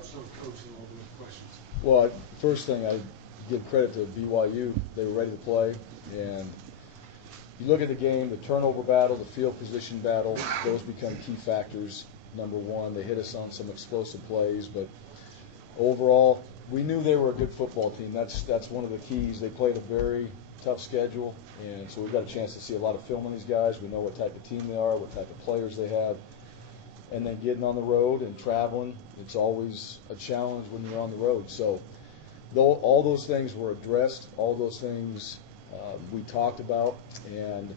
touched on coaching all those questions. Well, first thing, I give credit to BYU. They were ready to play, and you look at the game, the turnover battle, the field position battle, those become key factors. Number one, they hit us on some explosive plays, but overall, we knew they were a good football team. That's one of the keys. They played a very tough schedule, and so we've got a chance to see a lot of film on these guys. We know what type of team they are, what type of players they have. And then getting on the road and traveling, it's always a challenge when you're on the road. So all those things were addressed, all those things we talked about, and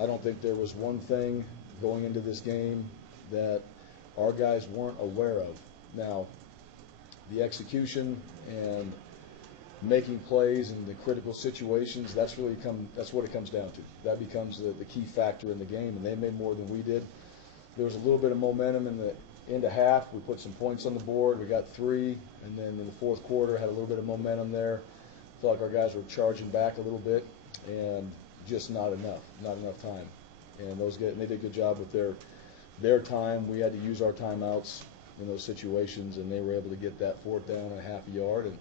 I don't think there was one thing going into this game that our guys weren't aware of. Now, the execution and making plays in the critical situations, that's what it comes down to. That becomes the key factor in the game, and they made more than we did. There was a little bit of momentum in the end of half. We put some points on the board. We got 3, and then in the fourth quarter had a little bit of momentum there. Felt like our guys were charging back a little bit, and just not enough time. And they did a good job with their time. We had to use our timeouts in those situations, and they were able to get that 4th down and a half a yard. And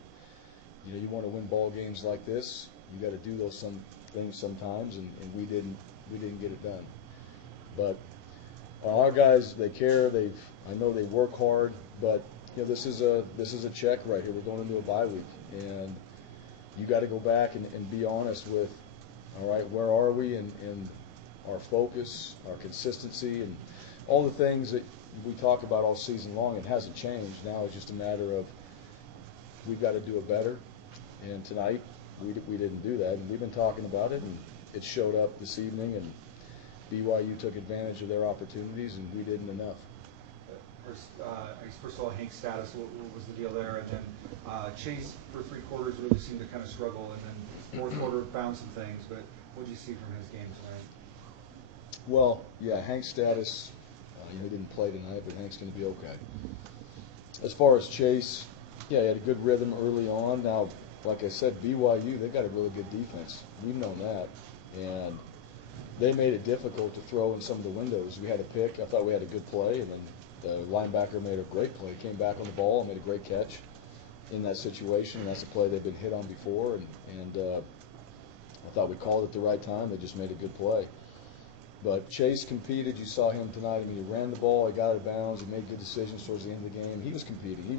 you want to win ball games like this, you got to do those things sometimes, and we didn't get it done. But our guys, they care. I know they work hard, but this is a check right here. We're going into a bye week, and you got to go back and be honest with, all right, where are we in our focus, our consistency, and all the things that we talk about all season long. It hasn't changed. Now it's just a matter of we've got to do it better. And tonight we didn't do that, and we've been talking about it, and it showed up this evening, and BYU took advantage of their opportunities, and we didn't enough. I guess first of all, Hank's status, what was the deal there? And then Chase, for 3 quarters, really seemed to kind of struggle, and then fourth quarter found some things. But what did you see from his game tonight? Well, yeah, Hank's status, he didn't play tonight, but Hank's going to be okay. As far as Chase, yeah, he had a good rhythm early on. Now, like I said, BYU, they've got a really good defense. We've known that. And they made it difficult to throw in some of the windows. We had a pick. I thought we had a good play, and then the linebacker made a great play. Came back on the ball and made a great catch in that situation. And that's a play they've been hit on before. And I thought we called it the right time. They just made a good play. But Chase competed. You saw him tonight. I mean, he ran the ball. He got out of bounds. He made good decisions towards the end of the game. He was competing. He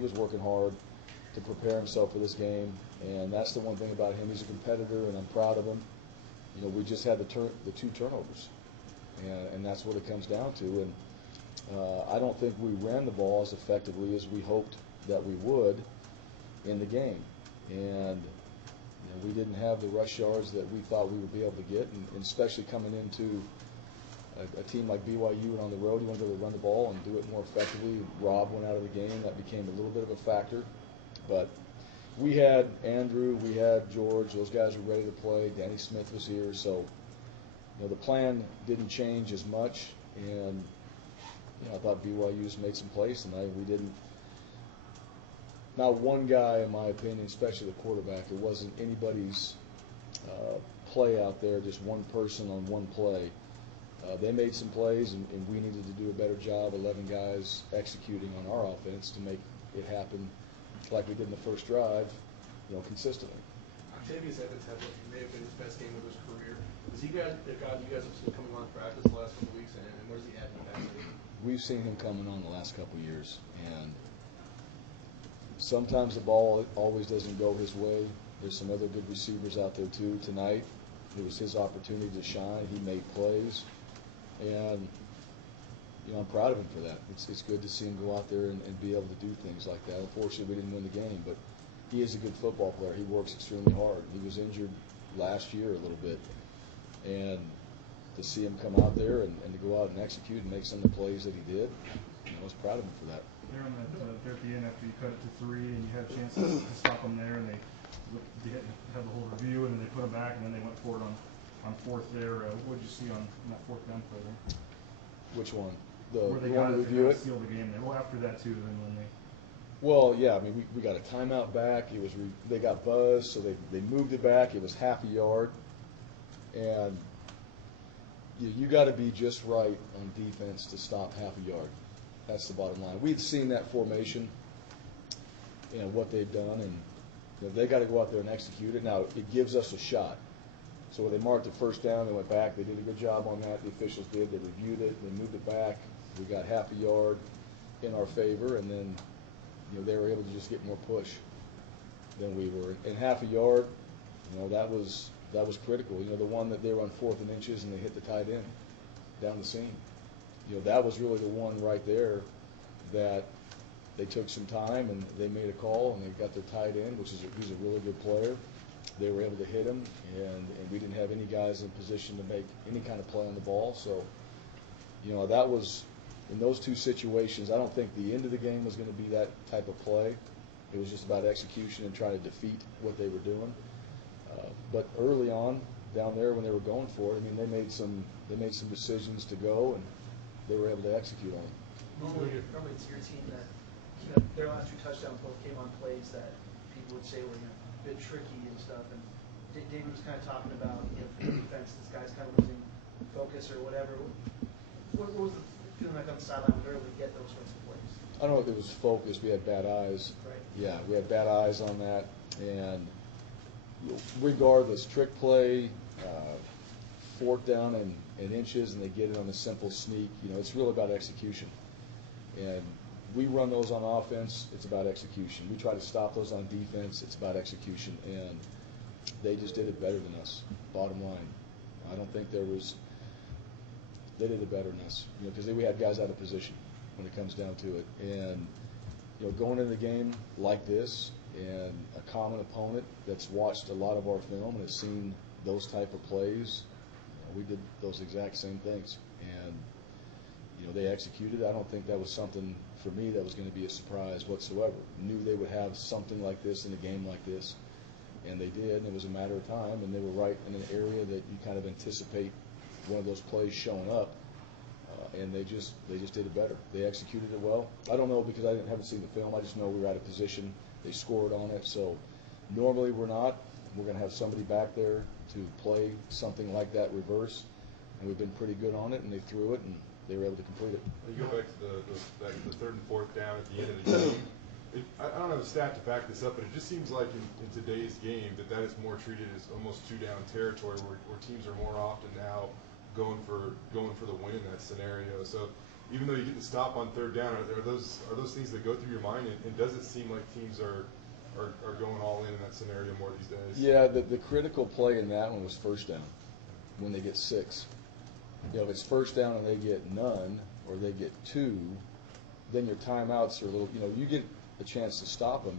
was working hard to prepare himself for this game. And that's the one thing about him. He's a competitor, and I'm proud of him. We just had the 2 turnovers, and that's what it comes down to. And I don't think we ran the ball as effectively as we hoped that we would in the game. And we didn't have the rush yards that we thought we would be able to get, and especially coming into a team like BYU and on the road, you want to be able to run the ball and do it more effectively. Rob went out of the game. That became a little bit of a factor. But we had Andrew, we had George. Those guys were ready to play. Danny Smith was here. So, the plan didn't change as much. And, I thought BYU's made some plays tonight. We didn't. Not one guy, in my opinion, especially the quarterback, it wasn't anybody's play out there, just one person on one play. They made some plays, and we needed to do a better job, 11 guys executing on our offense to make it happen like we did in the first drive, consistently. Octavius Evans had what may have been his best game of his career. Is he the guy you guys have seen coming on practice the last couple of weeks, and where's he at in the back? We've seen him coming on the last couple of years, and sometimes the ball always doesn't go his way. There's some other good receivers out there too. Tonight, it was his opportunity to shine. He made plays, and I'm proud of him for that. It's good to see him go out there and be able to do things like that. Unfortunately, we didn't win the game, but he is a good football player. He works extremely hard. He was injured last year a little bit, and to see him come out there and to go out and execute and make some of the plays that he did, I was proud of him for that. There at the end, after you cut it to 3 and you had a chance to stop them there, and they had the whole review, and then they put them back, and then they went for it on 4th there. What did you see on that 4th down play there? Which one? Where they got it to seal the game there. Well, after that too, then when they. Well, yeah, I mean, we got a timeout back. They got buzzed, so they moved it back. It was half a yard, and you got to be just right on defense to stop half a yard. That's the bottom line. We'd seen that formation what they've done, and they got to go out there and execute it. Now, it gives us a shot. So when they marked the first down, they went back. They did a good job on that. The officials did. They reviewed it. They moved it back. We got half a yard in our favor, and then they were able to just get more push than we were. And half a yard, that was critical. The one that they were on 4th and inches and they hit the tight end down the seam. That was really the one right there that they took some time and they made a call and they got their tight end, he's a really good player. They were able to hit him, and we didn't have any guys in position to make any kind of play on the ball. So, that was, in those two situations, I don't think the end of the game was going to be that type of play. It was just about execution and trying to defeat what they were doing. But early on, down there when they were going for it, they made some decisions to go, and they were able to execute on it. Normally it's your team that their last 2 touchdowns both came on plays that people would say were a bit tricky and stuff. And David was kind of talking about for the defense, this guy's kind of losing focus or whatever. What was the feeling like on the sideline when they were able to get those sorts of plays? I don't know if it was focus. We had bad eyes. Right. Yeah, we had bad eyes on that. And regardless, trick play, 4th down and inches, and they get it on a simple sneak. It's really about execution. And we run those on offense, it's about execution. We try to stop those on defense, it's about execution. And they just did it better than us, bottom line. I don't think they did it better than us, because we had guys out of position when it comes down to it. And, going into the game like this, and a common opponent that's watched a lot of our film and has seen those type of plays, we did those exact same things. And, they executed. I don't think that was something, for me, that was going to be a surprise whatsoever. Knew they would have something like this in a game like this, and they did, and it was a matter of time, and they were right in an area that you kind of anticipate one of those plays showing up, and they just did it better. They executed it well. I don't know, because I haven't seen the film. I just know we were out of position. They scored on it. So normally we're not. We're going to have somebody back there to play something like that reverse, and we've been pretty good on it, and they threw it, and they were able to complete it. You go back to the 3rd and 4th down at the end of the game. I don't have a stat to back this up, but it just seems like in today's game that is more treated as almost 2-down territory, where teams are more often now going for the win in that scenario. So even though you get the stop on 3rd down, are those things that go through your mind? And does it seem like teams are going all in that scenario more these days? Yeah, the critical play in that one was 1st down, when they get 6. If it's 1st down and they get none, or they get 2, then your timeouts are a little, you get a chance to stop them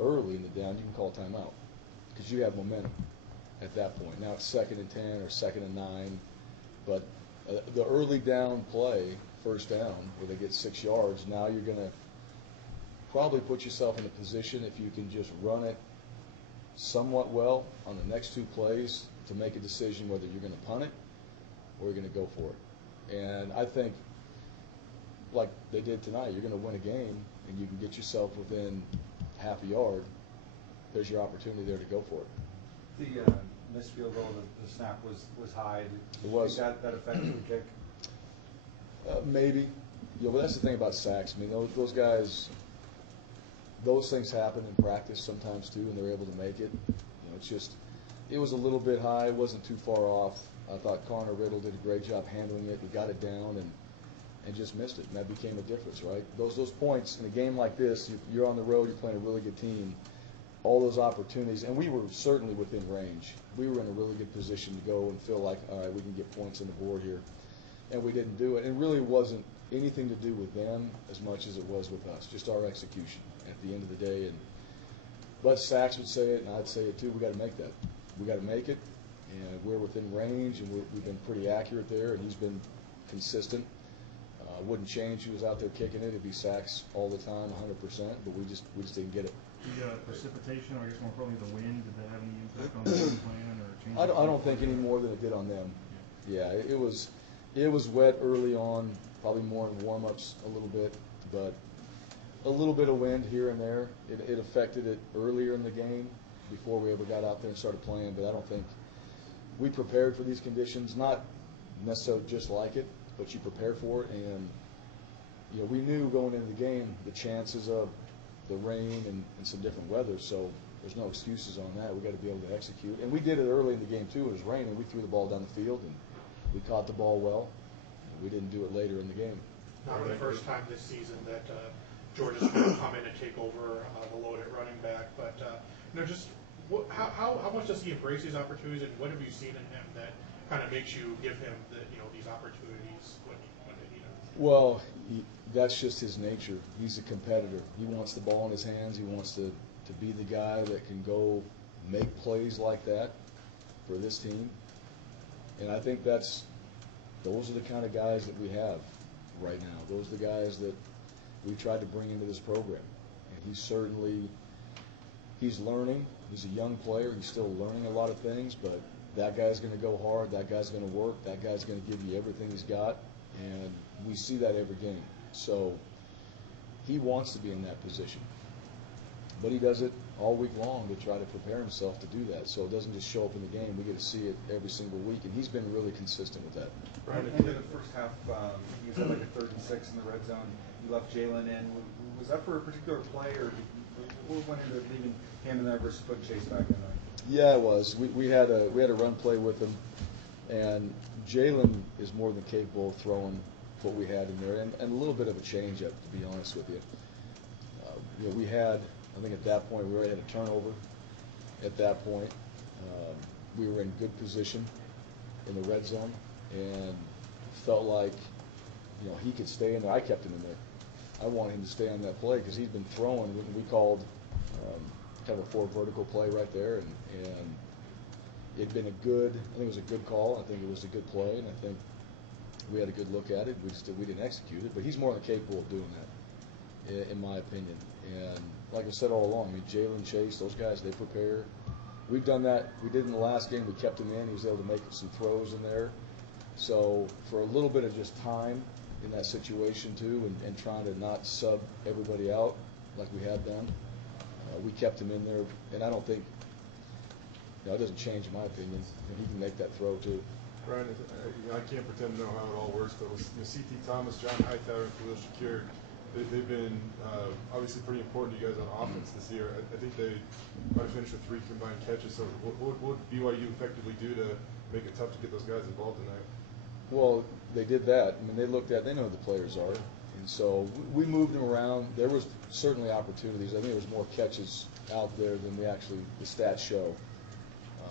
early in the down, you can call timeout, because you have momentum at that point. Now it's 2nd and 10 or 2nd and 9, but the early down play, 1st down, where they get 6 yards, now you're going to probably put yourself in a position, if you can just run it somewhat well on the next 2 plays, to make a decision whether you're going to punt it or you're going to go for it. And I think, like they did tonight, you're going to win a game and you can get yourself within half a yard, there's your opportunity there to go for it. The missed field goal, the snap was high. It was. That affected the kick? Maybe. But that's the thing about sacks. Those guys, those things happen in practice sometimes too, and they're able to make it. It's just, it was a little bit high. It wasn't too far off. I thought Connor Riddle did a great job handling it. He got it down and just missed it, and that became a difference, right? Those points in a game like this, you're on the road, you're playing a really good team, all those opportunities, and we were certainly within range. We were in a really good position to go and feel like, all right, we can get points on the board here, and we didn't do it. It really wasn't anything to do with them as much as it was with us, just our execution at the end of the day. But Sachs would say it, and I'd say it too, we got to make that. We got to make it, and we're within range, and we've been pretty accurate there, and he's been consistent. Wouldn't change. He was out there kicking it. It'd be sacks all the time, 100%. But we just didn't get it. The precipitation, or I guess more importantly the wind, did that have any impact on the game plan or change? I don't think any more than it did on them. Yeah, it was wet early on, probably more in warm-ups a little bit, but a little bit of wind here and there. It affected it earlier in the game before we ever got out there and started playing. But I don't think we prepared for these conditions. Not necessarily just like it, but you prepare for it, and we knew going into the game the chances of the rain and some different weather, so there's no excuses on that. We got to be able to execute. And we did it early in the game, too. It was raining. We threw the ball down the field, and we caught the ball well. We didn't do it later in the game. Not the first time this season that Georgia's going to come in and take over the load at running back, but just how much does he embrace these opportunities, and what have you seen in him that kind of makes you give him these opportunities when they need them? Well, that's just his nature. He's a competitor. He wants the ball in his hands. He wants to be the guy that can go make plays like that for this team. And I think those are the kind of guys that we have right now. Those are the guys that we tried to bring into this program. And he's learning. He's a young player. He's still learning a lot of things, but that guy's going to go hard. That guy's going to work. That guy's going to give you everything he's got. And we see that every game. So he wants to be in that position. But he does it all week long to try to prepare himself to do that. So it doesn't just show up in the game. We get to see it every single week, and he's been really consistent with that. Right. In the first half, he was at like a 3rd and 6 in the red zone. You left Jalen in. Was that for a particular play, or what went into leaving him in there versus putting Chase back in there? Yeah, it was. We had a run play with him, and Jalen is more than capable of throwing what we had in there, and a little bit of a change-up, to be honest with you. We had, I think at that point, we already had a turnover at that point. We were in good position in the red zone, and felt like, he could stay in there. I kept him in there. I wanted him to stay on that play because he'd been throwing. We called kind of a 4 vertical play right there, and it'd been I think it was a good call. I think it was a good play, and I think we had a good look at it. We didn't execute it, but he's more than capable of doing that, in my opinion. And like I said all along, Jalen, Chase, those guys, they prepare. We've done that. We did in the last game. We kept him in. He was able to make some throws in there. So for a little bit of just time in that situation too, and trying to not sub everybody out like we had done, we kept him in there. And I don't think, it doesn't change in my opinion. He can make that throw too. Bryan, I can't pretend to know how it all works, but with C.T. Thomas, John Hightower, and Khalil Shakir, they've been obviously pretty important to you guys on offense this year. I think they might have finished with 3 combined catches. So what would BYU effectively do to make it tough to get those guys involved tonight? Well, they did that. They know who the players are. And so we moved them around. There was certainly opportunities. I think there was more catches out there than the stats show.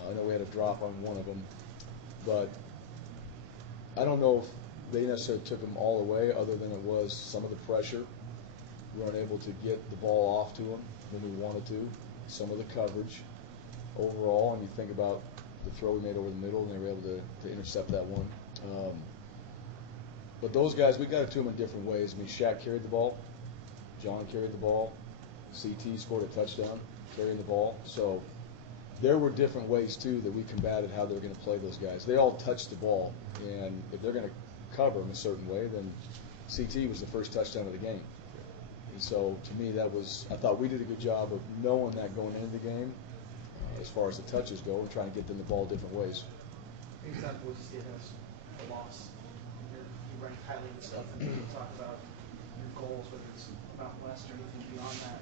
I know we had a drop on one of them. But I don't know if they necessarily took them all away, other than it was some of the pressure. We weren't able to get the ball off to them when we wanted to. Some of the coverage overall, and you think about the throw we made over the middle, and they were able to intercept that one. But those guys, we got it to them in different ways. Shaq carried the ball. John carried the ball. CT scored a touchdown carrying the ball. So there were different ways, too, that we combated how they were going to play those guys. They all touched the ball, and if they're going to cover them a certain way, then CT was the first touchdown of the game. And so, to me, I thought we did a good job of knowing that going into the game, as far as the touches go, and trying to get them the ball different ways. Anytime Boise State has a loss, you rank highly in stuff, and you talk about your goals, whether it's Mountain West or anything beyond that,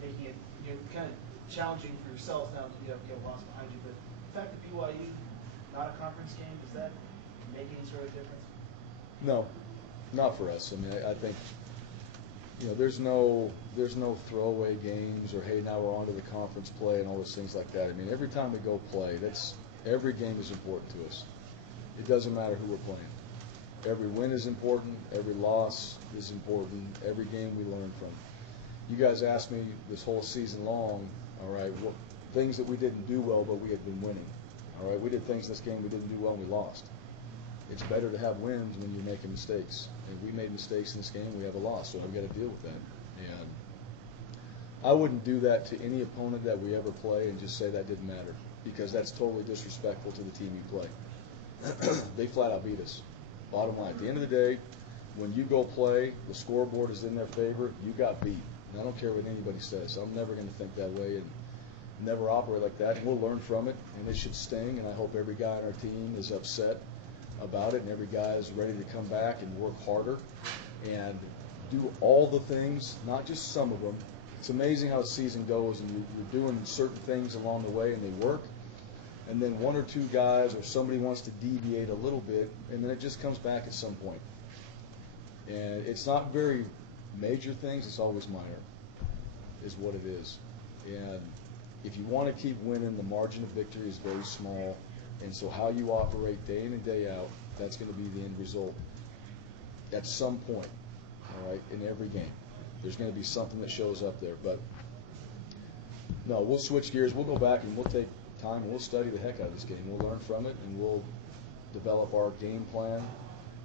making it kind of challenging for yourself now that you have a loss behind you. But the fact that BYU, not a conference game, does that make any sort of difference? No, not for us. I think there's no throwaway games or hey, now we're on to the conference play and all those things like that. Every time we go play, every game is important to us. It doesn't matter who we're playing. Every win is important. Every loss is important. Every game we learn from. You guys asked me this whole season long, all right, what things that we didn't do well, but we had been winning. All right, we did things this game we didn't do well and we lost. It's better to have wins when you're making mistakes. And we made mistakes in this game, we have a loss, so I've got to deal with that. And I wouldn't do that to any opponent that we ever play and just say that didn't matter, because that's totally disrespectful to the team you play. They flat out beat us. Bottom line, at the end of the day, when you go play, the scoreboard is in their favor, you got beat. And I don't care what anybody says. I'm never going to think that way and never operate like that. And we'll learn from it, and it should sting. And I hope every guy on our team is upset about it, and every guy is ready to come back and work harder and do all the things, not just some of them, it's amazing how the season goes, and you're doing certain things along the way, and they work. And then one or two guys or somebody wants to deviate a little bit, and then it just comes back at some point. And it's not very major things, it's always minor, is what it is. And if you want to keep winning, the margin of victory is very small. And so how you operate day in and day out, that's going to be the end result at some point, all right, in every game. There's going to be something that shows up there. But, no, we'll switch gears. We'll go back and we'll take time and we'll study the heck out of this game. We'll learn from it, and we'll develop our game plan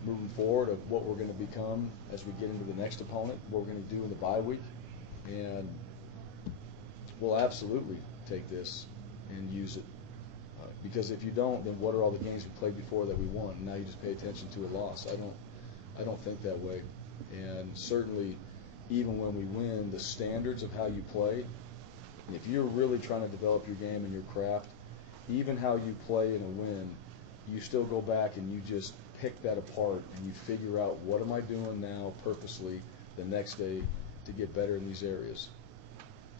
moving forward of what we're going to become as we get into the next opponent, what we're going to do in the bye week. And we'll absolutely take this and use it. Because if you don't, then what are all the games we played before that we won? And now you just pay attention to a loss. I don't think that way. And certainly, even when we win, the standards of how you play, if you're really trying to develop your game and your craft, even how you play in a win, you still go back and you just pick that apart and you figure out, what am I doing now purposely the next day to get better in these areas?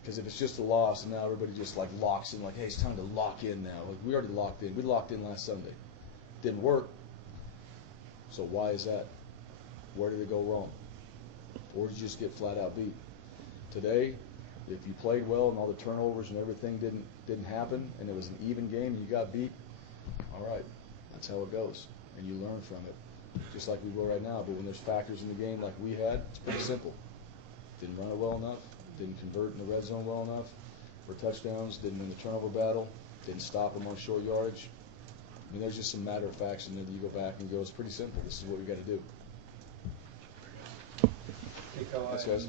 Because if it's just a loss and now everybody just like locks in, like, hey, it's time to lock in now. Like, we already locked in. We locked in last Sunday. Didn't work. So why is that? Where did it go wrong? Or did you just get flat out beat? Today, if you played well and all the turnovers and everything didn't happen and it was an even game and you got beat, all right, that's how it goes. And you learn from it, just like we will right now. But when there's factors in the game like we had, it's pretty simple. Didn't run it well enough, didn't convert in the red zone well enough for touchdowns, didn't win the turnover battle, didn't stop them on short yardage. I mean, there's just some matter of facts in there that you go back and go, it's pretty simple. This is what we got to do. Hey, Phil, Thanks, guys.